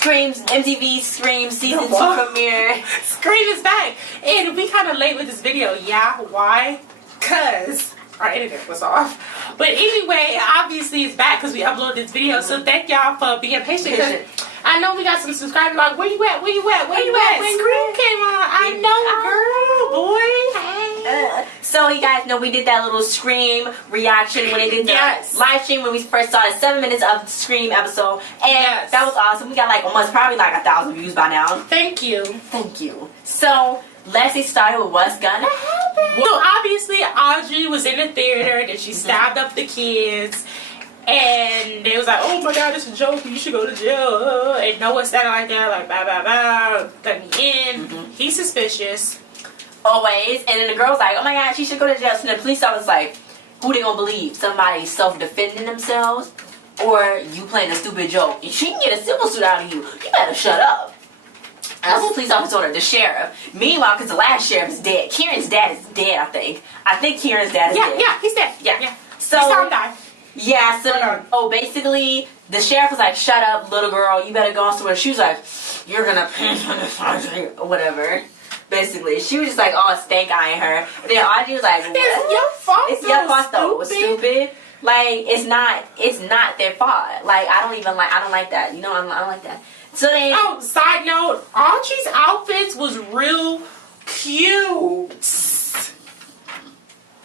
Scream's MTV Scream season 2 premiere. Scream is back, and we kind of late with this video. Yeah, why? Cause our internet was off. But anyway, obviously it's back because we uploaded this video. So thank y'all for being patient. Cause I know we got some subscribers like, where you at? Where you at? Where you at? Scream came on. I know, girl, boy. So you guys know we did that little Scream reaction when they did the live stream when we first started 7 minutes of the Scream episode, and that was awesome. We got like almost probably like 1,000 views by now. Thank you. Thank you. So let's get started with what's gonna happen. So obviously Audrey was in the theater, then she stabbed up the kids. And they was like, oh my god, it's a joke, you should go to jail. And Noah standing like that, like, blah, blah, blah, let me in. He's suspicious. Always. And then the girl's like, oh my god, she should go to jail. So the police officer's like, who they gonna believe? Somebody self-defending themselves? Or you playing a stupid joke? And she can get a civil suit out of you. You better shut up. And that's what the police officer told her, the sheriff. Meanwhile, because the last sheriff is dead. Kieran's dad is dead, I think. I think Kieran's dad is dead. Yeah, he's dead. Yeah. So, he saw him die. Yeah, so basically the sheriff was like, shut up, little girl, you better go on somewhere. She was like, you're gonna pay for this, or whatever. Basically, she was just like, oh, stank eyeing her. And then Audrey was like, what? It's your fault. It's your fault though. Stupid. Like, it's not their fault. Like, I don't like that. You know, I don't like that. So then, side note, Audrey's outfits was real cute.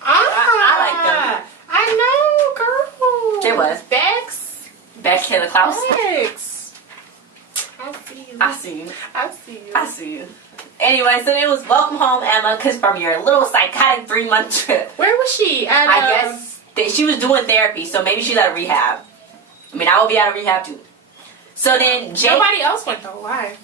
I like them. I know, girl. There was. Bex Taylor Klaus. Bex. I see you. Anyway, so it was welcome home, Emma, because from your little psychotic 3-month trip. Where was she? I guess she was doing therapy, so maybe she's at a rehab. I mean, I will be out of rehab too. So then Jake... Nobody else went though. Why?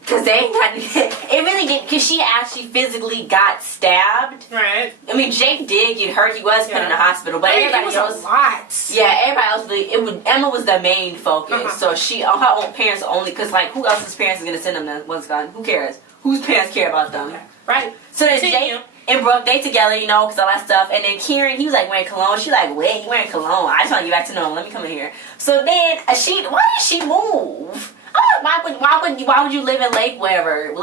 Because they ain't got... It really did... Because she actually physically got stabbed. Right. I mean, Jake did get hurt. He was put in the hospital. But everybody else... a lot. Yeah, everybody else... Emma was the main focus. So she... Her own parents only... Because, like, who else's parents is going to send them to once gone? Who cares? Whose parents care about them? Okay. Right. So then Jake and Brooke, they together, you know, because all that stuff. And then Kieran, he was like wearing cologne. She like, wait, you wearing cologne? I just want to get back to normal. Let me come in here. So then why did she move? Why would you live in Lakewood?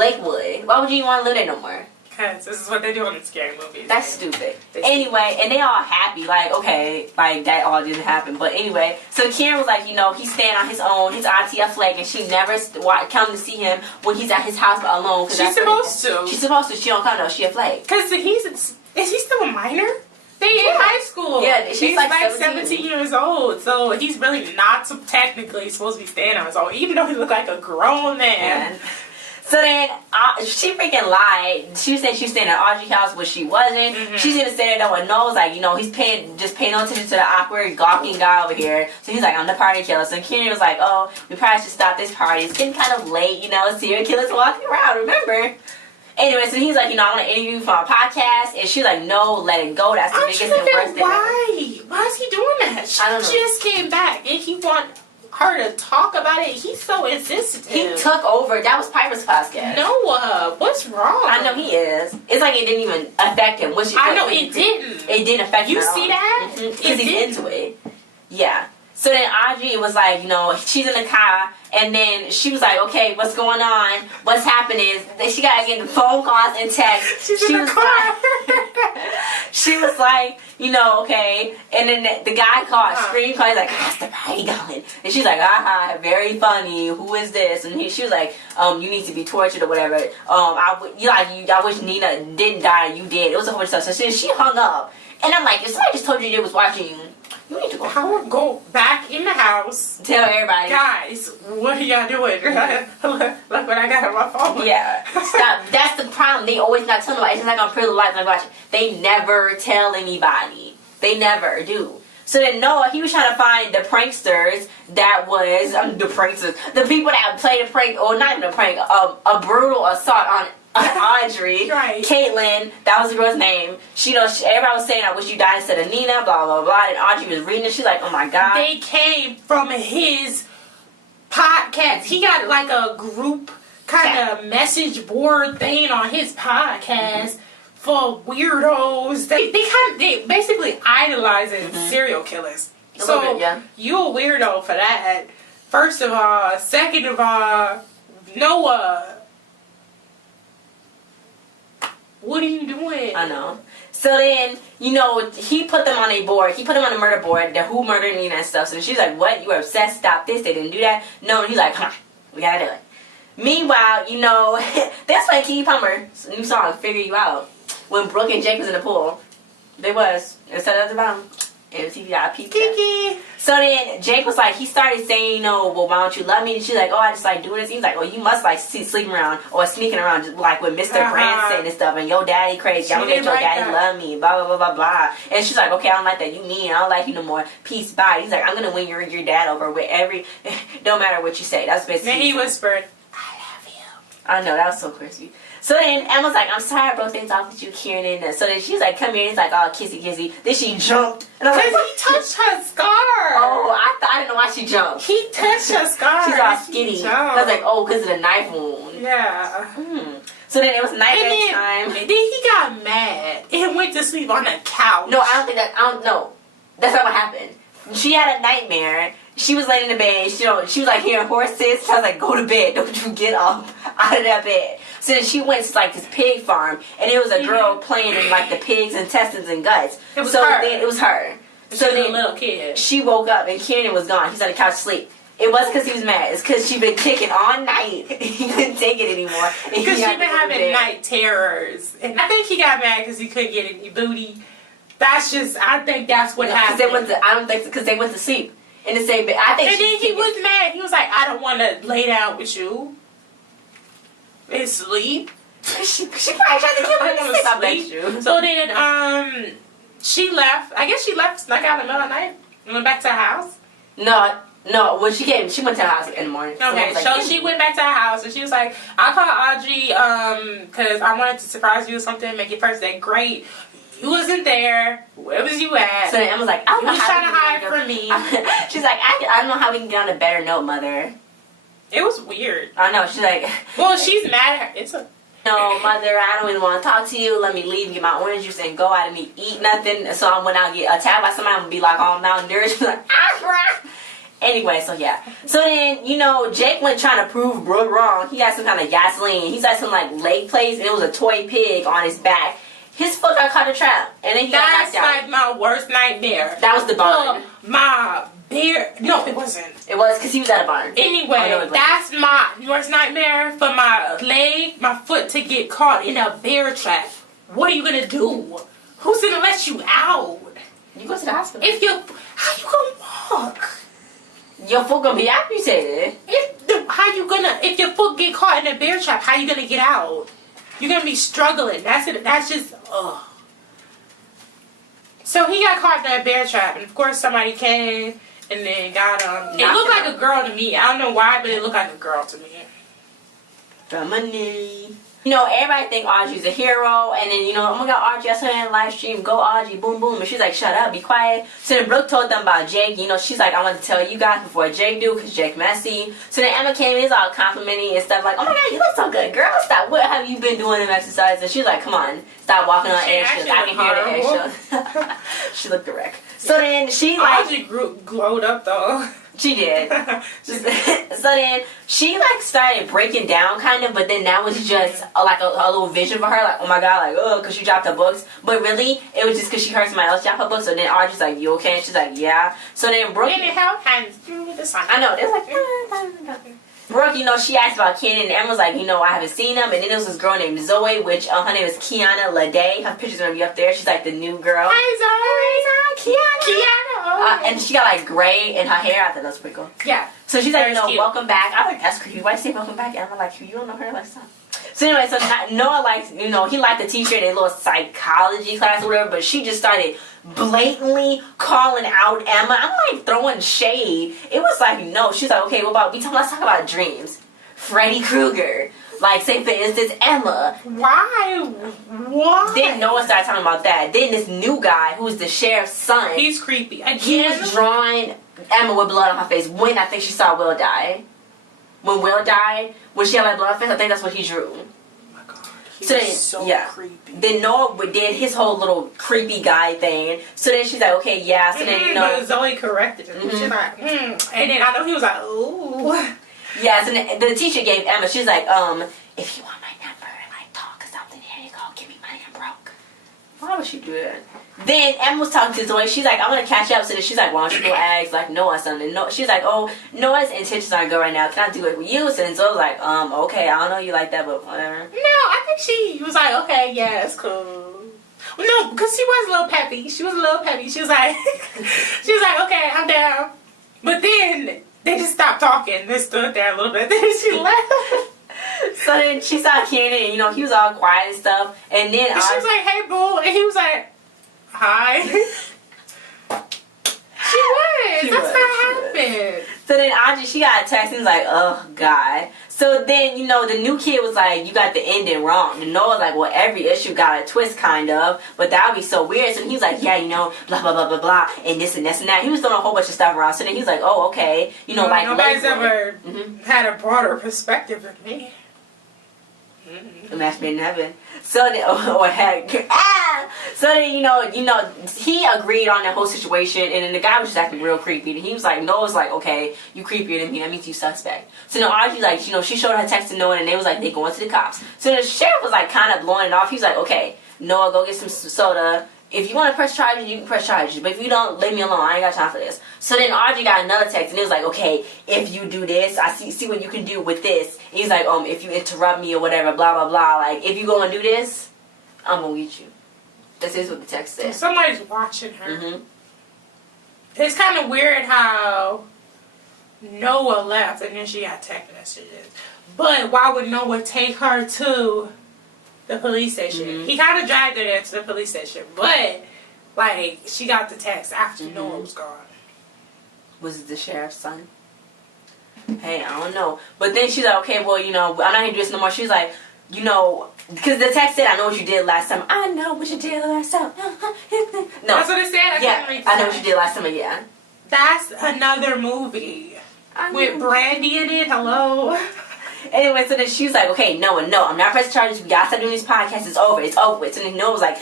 Why would you want to live there no more? Because this is what they do in the scary movies. That's stupid. Anyway, and they all happy, like, okay, like, that all didn't happen. But anyway, so Kieran was like, you know, he's staying on his own. His auntie a flake, and she never come to see him when he's at his house alone. She's supposed to. She's supposed to. She don't come, though. She a flake. Because is he still a minor? They in high school. Yeah, she's like 17 years old. So he's really not technically supposed to be staying on his own, even though he looked like a grown man. So then, she freaking lied. She said she was staying at Audrey's house, but she wasn't. She's gonna stay there, no one knows. Like, you know, he's paying no attention to the awkward, gawking guy over here. So he's like, I'm the party killer. So Kieran was like, oh, we probably should stop this party. It's getting kind of late, you know, serial killers walking around, remember? Anyway, so he's like, you know, I want to interview you for a podcast. And she's like, no, let it go. That's the biggest and worst thing. Why is he doing that? She I don't know. just came back and he want her to talk about it. He's so insistent. He took over. That was Piper's podcast. Noah, what's wrong? I know he is. It's like it didn't even affect him. I know it didn't. It didn't affect him. You see that? Because he's into it. Yeah. So then Audrey was like, you know, she's in the car, and then she was like, okay, what's going on? What's happening? Then she got getting phone calls and texts. She's in the car. She was like, you know, okay. And then the guy called, Scream called, he's like, how's the party going? And she's like, very funny. Who is this? And she was like, you need to be tortured or whatever. I wish Nina didn't die. You did. It was a whole bunch of stuff. So she hung up. And I'm like, if somebody just told you they was watching you, you need to go back in the house. Tell everybody. Guys, what are y'all doing? Look what I got on my phone. Yeah. Stop. That's the problem. They always not telling nobody. It's just like on Pretty Little Lies. Like, watch. They never tell anybody. They never do. So then Noah, he was trying to find the pranksters that was, the people that played a prank, or not even a prank, a brutal assault on Audrey, right. Caitlin, that was the girl's name. Everybody was saying, I wish you died instead of Nina, blah, blah, blah. And Audrey was reading it. She's like, oh my God. They came from his podcast. He got like a group kind of message board thing on his podcast for weirdos. They basically idolizing serial killers. So you a weirdo for that. First of all, second of all, Noah, what are you doing? I know. So then, you know, he put them on a board. He put them on a murder board. The who murdered me and stuff. So she's like, what? You were obsessed? Stop this. They didn't do that. No. And he's like, come on. We gotta do it. Meanwhile, you know, that's why Keke Palmer's new song, Figure You Out. When Brooke and Jake was in the pool. They was. Instead of the bottom. MTV Kiki. So then Jake was like, he started saying, you know, well, why don't you love me? And she's like, oh, I just like doing this. He's like, oh, you must like sleeping around or sneaking around just like with Mr. Branson and stuff. And your daddy crazy. I'm gonna make your daddy love me. Blah, blah, blah, blah, blah. And she's like, okay, I don't like that. You mean I don't like you no more. Peace, bye. He's like, I'm gonna win your dad over with every, don't matter what you say. That's basically. Then he whispered, I love you. I know, that was so crispy. So then Emma's like, I'm sorry I broke things off with you, Kieran. And so then she's like, come here. He's like, oh, kissy, kissy. Then she jumped. And I was like, he touched her scar. Oh, I didn't know why she jumped. He touched her scar. She's all skinny. I was like, oh, because of the knife wound. Yeah. So then it was night time. And then he got mad and went to sleep on the couch. No, I don't know. That's not what happened. She had a nightmare. She was laying in the bed. She was like hearing horses. So I was like, go to bed. Don't you get up out of that bed. So then she went to like this pig farm, and it was a girl playing in like the pigs' intestines and guts. It was so her. Then it was her. So then a little kid. She woke up and Kieran was gone. He's on the couch asleep. It wasn't because he was mad. It's because she'd been kicking all night. He couldn't take it anymore. Because she'd been having night terrors. And I think he got mad because he couldn't get any booty. I think that's what happened. I don't think because they went to sleep in the same bed. I think. And then he was mad. He was like, I don't want to lay down with you and sleep. She probably tried to kill him. Stop that you. So then, she left. I guess she left, snuck out in the middle of the night, and went back to her house. No. When she came, she went to her house in the morning. Okay, so she went back to her house, and she was like, I called Audrey, because I wanted to surprise you with something, make your first day great. You wasn't there. Where was you at? So then Emma's like, I don't know how trying to hide from me. She's like, I don't know how we can get on a better note, mother. It was weird. I know. She's like, well, she's mad at her. No, mother, I don't even want to talk to you. Let me leave and get my orange juice and go out and eat nothing. So when I get attacked by somebody, I'm going to be like all malnourished. She's like, Anyway, so yeah. So then, you know, Jake went trying to prove Brooke wrong. He had some kind of gasoline. He's at some like lake place, and it was a toy pig on his back. His foot got caught in a trap, and then he got knocked out. That's like my worst nightmare. That was the barn. My bear. No, it wasn't. It was because he was at a barn. Anyway, that's my worst nightmare for my foot to get caught in a bear trap. What are you gonna do? Who's gonna let you out? You go to the hospital. How you gonna walk? Your foot gonna be amputated. If your foot get caught in a bear trap, how you gonna get out? You're gonna be struggling. That's it. That's just ugh. So he got caught in a bear trap, and of course somebody came and then got him. It looked like a girl to me. I don't know why, but it looked like a girl to me. The money. You know, everybody think Audrey's a hero, and then, you know, oh my god, Audrey, I saw her in the live stream, go Audrey, boom, boom, and she's like, shut up, be quiet. So then Brooke told them about Jake, you know, she's like, I want to tell you guys before Jake do, because Jake messy. So then Emma came in, he's all complimenting and stuff, like, oh my god, you look so good, girl, stop, what have you been doing in exercise? And she's like, come on, stop walking on eggshells, I can hear the eggshells. She looked the wreck. So then she like... Audrey glowed up though. She did. So then she like started breaking down kind of, but then that was just like a little vision for her, like, oh my god, like, oh, because she dropped her books. But really, it was just because she heard somebody else drop her books. So then Audrey's like, you okay? And she's like, yeah. So then Brooke... And it held hands through the sun. I know. There's like... Brooke, you know, she asked about Kenan, and Emma was like, you know, I haven't seen him. And then there was this girl named Zoe, which her name is Kiana Lede. Her picture's gonna be up there. She's like the new girl. Hi, Zoe. Kiana. And she got like gray in her hair. I thought that was pretty cool. Yeah. So she's like, you know, welcome back. I was like, that's creepy. Why you say welcome back? And I'm like, you don't know her? Like, stop. So anyway, so Noah likes, you know, he liked the teacher in a little psychology class or whatever, but she just started blatantly calling out Emma. I'm like throwing shade. It was like, no. She's like, okay, let's talk about dreams. Freddy Krueger. Like, say for instance, Emma. Why? Then Noah started talking about that. Then this new guy, who's the sheriff's son. He's creepy. He was drawing Emma with blood on her face when I think she saw Will die. When Will died, when she had like blood on her face, I think that's what he drew. Oh my god. So creepy. Then Noah did his whole little creepy guy thing. So then she's like, okay, yeah. So then, But Zoe corrected him. She's like, And then I know he was like, ooh. Yeah, so then the teacher gave Emma, she's like, if you want my number, like, talk or something, here you go, give me money, I'm broke. Why would she do that? Then Emma was talking to Zoe. She's like, I want to catch up. So then she's like, why don't you go ask like Noah something? No, she's like, oh, Noah's intentions aren't good right now. Can I do it with you? So then Zoe was like, okay, I don't know you like that, but whatever. No, I think she was like, okay, yeah, it's cool. Well, no, because she was a little peppy. She was like, okay, I'm down. But then they just stopped talking. They stood there a little bit. Then she left. So then she saw Kenan, and he was all quiet and stuff. And then she was like, hey, boo. And he was like, hi. That's what happened. So then Audrey, she got a text and was like, oh, God. So then, the new kid was like, you got the ending wrong. And Noah was like, well, every issue got a twist, kind of. But that would be so weird. So he was like, yeah, blah, blah, blah, blah, blah. And this and this and that. He was doing a whole bunch of stuff around. So then he was like, oh, okay. Like... Nobody's ever had a broader perspective than me. A match made in heaven. So then, So then, he agreed on the whole situation, and then the guy was just acting real creepy. And he was like, Noah's like, okay, you creepier than me. That means you suspect. So then Audrey, like, she showed her text to Noah, and they was like, they going to the cops. So the sheriff was like, kind of blowing it off. He was like, okay, Noah, go get some soda. If you want to press charges, you can press charges. But if you don't, leave me alone. I ain't got time for this. So then Audrey got another text, and it was like, okay, if you do this, I see what you can do with this. And he's like, if you interrupt me or whatever, blah, blah, blah. Like, if you go and do this, I'm going to get you. This is what the text said. Somebody's watching her. It's kind of weird how Noah left, and then she got text messages. But why would Noah take her to the police station? He kind of dragged her there to the police station, but like she got the text after Noah was gone. Was it the sheriff's son? Hey, I don't know. But then she's like, okay, well, I'm not gonna do this no more. She's like, because the text said, I know what you did last time. I know what you did last time. No, that's what it said. I know what you did last time. Yeah, that's another movie with Brandy in it. Hello. Anyway, so then she was like, okay, no, I'm not pressing charges. We gotta stop doing these podcasts. It's over with. So then Noah was like,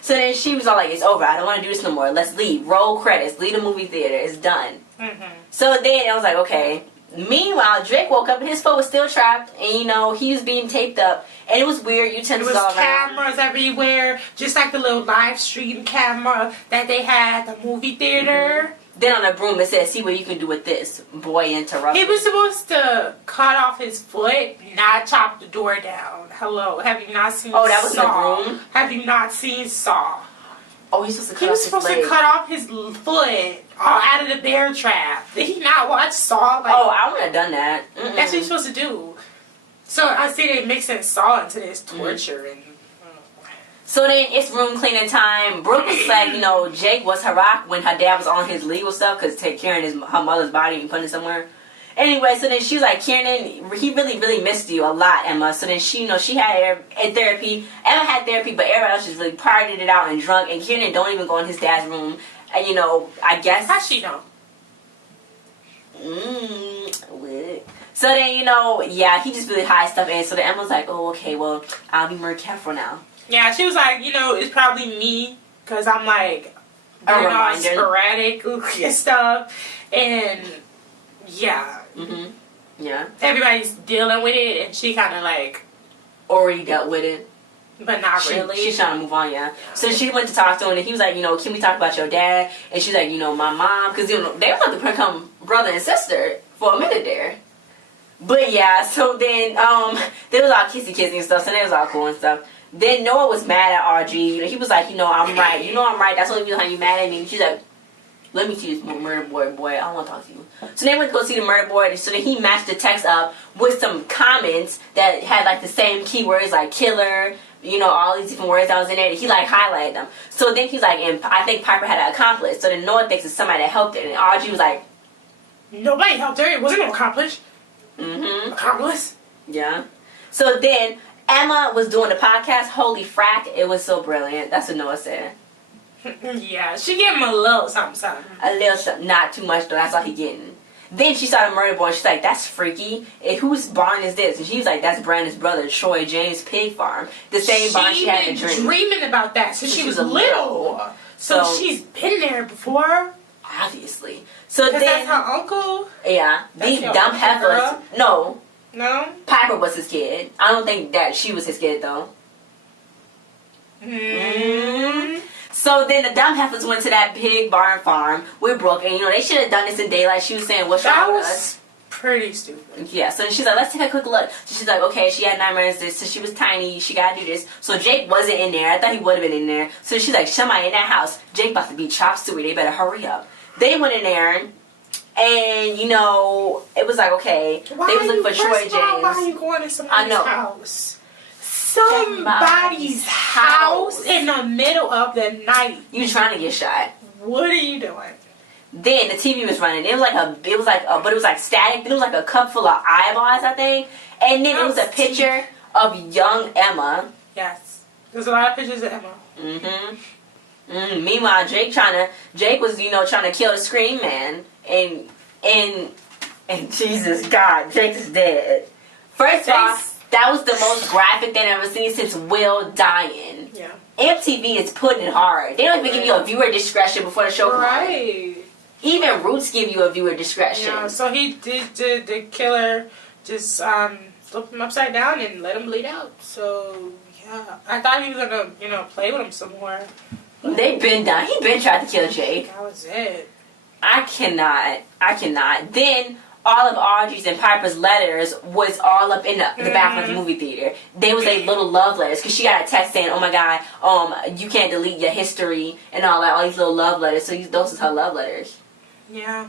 so then she was all like, it's over. I don't want to do this no more. Let's leave. Roll credits. Leave the movie theater. It's done. So then I was like, okay. Meanwhile, Drake woke up and his phone was still trapped, and he was being taped up, and it was weird. Utensils all around. There was cameras everywhere, just like the little live stream camera that they had at the movie theater. Then on the broom it says, see what you can do with this. Boy interrupted. He was supposed to cut off his foot, not chop the door down. Hello, have you not seen Saw? Oh, that was the broom? Have you not seen Saw? Oh, he was supposed to cut off his foot out of the bear trap. Did he not watch Saw? I would have done that. That's what you're supposed to do. So I see they mixing Saw into this torture and... So then it's room cleaning time. Brooke was like, Jake was her rock when her dad was on his legal stuff because take care of her mother's body and putting it somewhere. Anyway, so then she was like, Kieran, he really, really missed you a lot, Emma. So then she, she had therapy. Emma had therapy, but everybody else just really partied it out and drunk. And Kieran don't even go in his dad's room. And, I guess... How she know? So then, he just really hides stuff in. So then Emma's like, oh, okay, well, I'll be more careful now. Yeah, she was like, it's probably me, because I'm like, doing all sporadic and stuff, and yeah. Yeah. Everybody's dealing with it, and she kind of like... Already dealt with it. But not really. She's trying to move on, yeah. So she went to talk to him, and he was like, can we talk about your dad? And she's like, my mom, because, they want to become brother and sister for a minute there. But yeah, so then, they was all kissy and stuff, so they was all cool and stuff. Then Noah was mad at Audrey. He was like, I'm right. I'm right. That's the only reason you mad at me. And she's like, let me see this murder boy. I don't want to talk to you. So they went to go see the murder boy. So then he matched the text up with some comments that had like the same keywords like killer, all these different words that was in there. He like highlighted them. So then he's like, and I think Piper had an accomplice. So then Noah thinks it's somebody that helped her. And Audrey was like, nobody helped her. It wasn't no accomplice. Accomplice? Yeah. So then Emma was doing the podcast. Holy frack, it was so brilliant. That's what Noah said. Yeah, she gave him a little something. A little something. Not too much, though. That's all he getting. Then she saw the murder board. She's like, that's freaky. And whose barn is this? And she's like, that's Brandon's brother, Troy James' pig farm. The same barn she had in the dream. Dreaming about that since she was little. So she's been there before. Obviously. So then that's her uncle. Yeah, these dumb heifers. No. Piper was his kid. I don't think that she was his kid though. So then the dumb heifers went to that pig barn farm with Brooke, and they should have done this in daylight. She was saying, "What's wrong with us?" Pretty stupid. Yeah. So she's like, "Let's take a quick look." So she's like, "Okay, she had nightmares. So she was tiny. She gotta do this." So Jake wasn't in there. I thought he would have been in there. So she's like, "Somebody in that house. Jake about to be chop suey. They better hurry up." They went in there. And it was like, okay, they was looking for Troy James. Why are you going to somebody's house? Somebody's house in the middle of the night. You trying to get shot? What are you doing? Then the TV was running. It was like static. Then it was like a cup full of eyeballs, I think. And then it was a picture of young Emma. Yes, there's a lot of pictures of Emma. Meanwhile, Jake was trying to kill the Scream Man. And Jesus God, Jake is dead. First off, that was the most graphic thing I've ever seen since Will dying. Yeah. MTV is putting it hard. They don't even give you a viewer discretion before the show comes on. Even Roots give you a viewer discretion. Yeah, so he did the killer just flip him upside down and let him bleed out. So yeah, I thought he was gonna play with him some more. They've been done. He been tried to kill Jake. That was it. I cannot. Then all of Audrey's and Piper's letters was all up in the back of the movie theater. They was like little love letters because she got a text saying, "Oh my God, you can't delete your history and all that." All these little love letters. So those is her love letters. Yeah.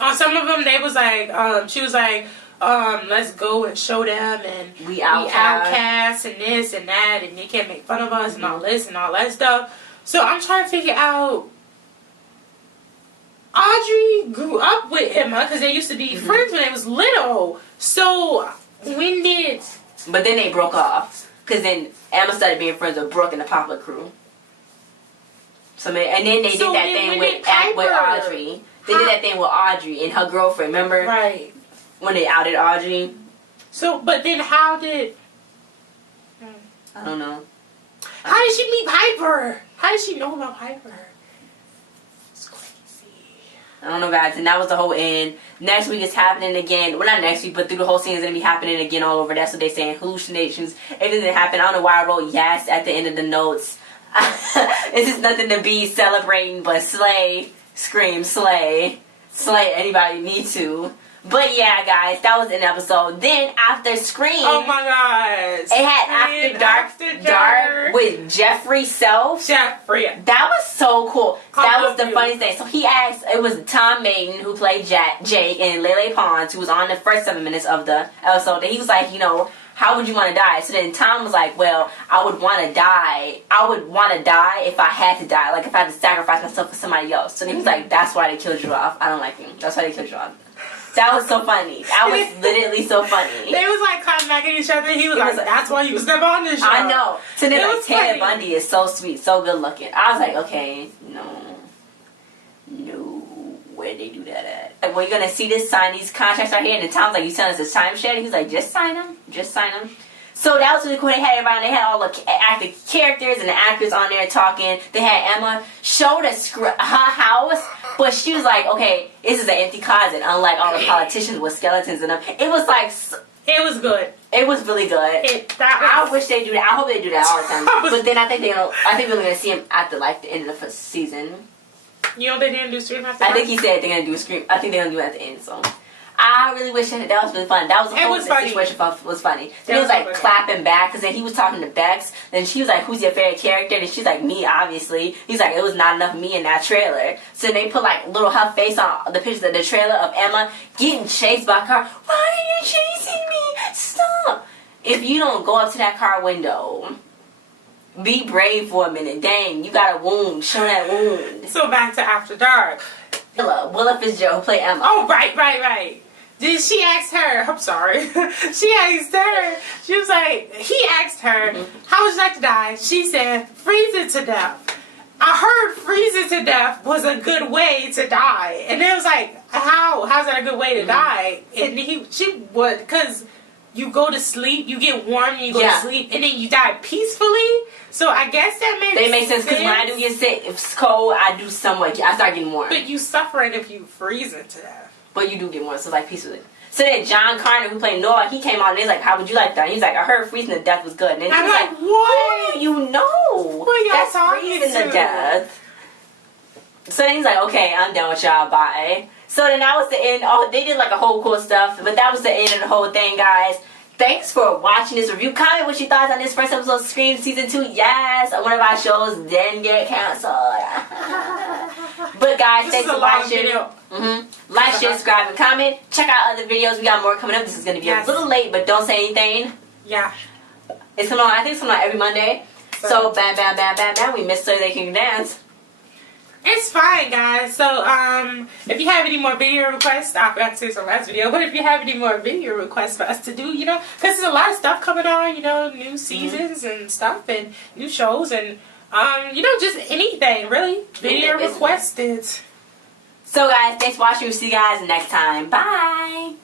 On some of them, they was like, she was like, let's go and show them and we outcasts and this and that and they can't make fun of us and all this and all that stuff. So I'm trying to figure out. Audrey grew up with Emma because they used to be friends when they was little. So when did? But then they broke off because then Emma started being friends with Brooke and the Poplar crew. So and then they did that thing with Audrey. They did that thing with Audrey and her girlfriend. Remember? Right. When they outed Audrey. So, but then how did? I don't know. How did she meet Piper? How did she know about Piper? I don't know, guys, and that was the whole end. Next week is happening again. Well, not next week, but through the whole scene is going to be happening again all over. That's what they're saying. Hallucinations. Everything that happened. I don't know why I wrote yes at the end of the notes. This is nothing to be celebrating, but slay, scream, slay. Slay anybody you need to. But yeah, guys, that was an episode. Then after Scream, oh my God, it had After Dark with Jeffrey Self. That was so cool. That was the funniest thing. So he asked, it was Tom Maiden who played Jake and Lele Pons who was on the first 7 minutes of the episode. And he was like, how would you want to die? So then Tom was like, well, I would want to die. I would want to die if I had to die. Like if I had to sacrifice myself for somebody else. So then he was like, that's why they killed you off. I don't like him. That's why they killed you off. That was so funny. That was literally so funny. They was like coming back at each other. He was like, that's why he was never on this show. I know. So then like Ted Bundy is so sweet, so good looking. I was like, okay, no, where'd they do that at? Like, well, you're gonna see this, sign these contracts right here. And then Tom's like, you sent us a timeshare? And he's like, just sign them. So that was really cool. They had everybody. They had all the active characters and the actors on there talking. They had Emma show her house, but she was like, "Okay, this is an empty closet." Unlike all the politicians with skeletons in them, it was like it was good. It was really good. I wish they do that. I hope they do that all the time. But then I think we're gonna see him at the end of the first season. You know they didn't do Scream after. I think he said they're gonna do Scream. I think they're gonna do it at the end. So. I really wish that was really fun. That was the whole situation was funny. Then he was like clapping back because then he was talking to Bex. Then she was like, "Who's your favorite character?" And she's like, "Me, obviously." He's like, "It was not enough of me in that trailer." So they put like little her face on the pictures of the trailer of Emma getting chased by a car. Why are you chasing me? Stop! If you don't go up to that car window, be brave for a minute. Dang, you got a wound. Show that wound. So back to After Dark. Willa Fitzgerald who played Emma. Oh, right. Did she ask her? I'm sorry. She asked her. She was like, he asked her, how would you like to die? She said, freezing to death. I heard freezing to death was a good way to die. And it was like, how's that a good way to die? And she would, because you go to sleep, you get warm, and you go to sleep, and then you die peacefully. So I guess that makes They make sense because when I do get sick, if it's cold, I do somewhat. I start getting warm. But you suffering if you freezing to death. But you do get warm, so like peacefully. So then John Carter, who played Noah, he came out and he's like, "How would you like that?" He's like, "I heard freezing to death was good." And then I'm he's like, like, "What? "Oh, you know, That's freezing to death." So then he's like, "Okay, I'm done with y'all. Bye." So then that was the end. Oh, they did like a whole cool stuff, but that was the end of the whole thing, guys. Thanks for watching this review. Comment what you thought on this first episode of Scream Season 2. Yes, one of our shows didn't get canceled. But guys, thanks for watching. Like, share, subscribe, and comment. Check out other videos. We got more coming up. This is going to be a little late, but don't say anything. Yeah. It's coming on, I think it's coming on every Monday. So, bam, bam, bam, bam, bam. We missed so they can dance. It's fine, guys. So, if you have any more video requests, I forgot to say this on last video, but if you have any more video requests for us to do, you know, because there's a lot of stuff coming on, you know, new seasons and stuff, and new shows, and, you know, just anything, really. Video requested. So, guys, thanks for watching. We'll see you guys next time. Bye.